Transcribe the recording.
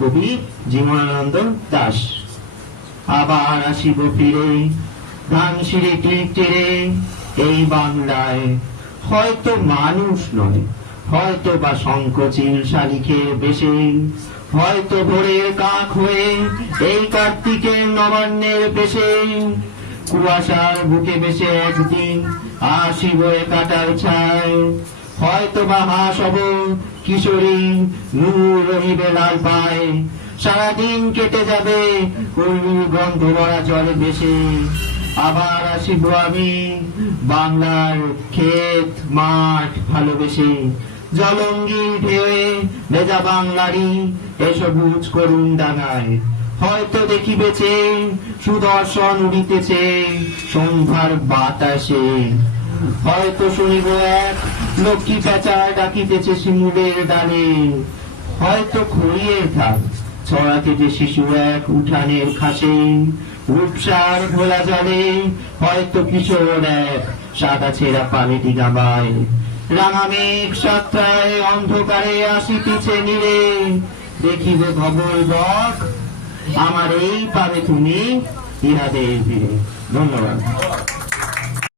কবি জীবনানন্দ দাশ। আবার আসিব ফিরে ধানসিঁড়ি টিরে এই বাংলায়, হয়তো মানুষ নয়, হয়তো বা শঙ্খচিল শালিখের বেশে, হয়তো ভোরের কাক হয়ে এই কার্তিকের নবান্নের বেশে, কুয়াশার বুকে বেশে একদিন আসিব এ কাটার ছায়, হয়তো বা হাস হব কিশোরী নূর রহিবে লাল পায়, সারাদিন কেটে যাবে কর্মীর গন্ধ ভরা জলে ভেসে। আবার আসিব আমি বাংলার ক্ষেত মাঠ ভালোবেসে, জলঙ্গি ঢেউয়ে ভেজা বাংলারই এসবুজ করুণ ডাঙায়, হয়তো দেখিবেছে সুদর্শন উড়িতেছে সন্ধ্যার বাতাসে, হয়তো শুনিব এক লক্ষ্মী পেঁচা ডাকিতেছে শিমুলের ডালে, হয়তো খড়িয়ের ধান ছড়াতেছে শিশু এক উঠানের খাসে, রূপসার ভোলা জলে হয়তো কিশোর এক সাদা ছেঁড়া পালেটি গাবায়, রাঙা মেঘ সাতটায় অন্ধকারে আসিতেছে নীরে, দেখিব খবর বক আমার এই পাবে তুমি ইহাদের ফিরে। ধন্যবাদ।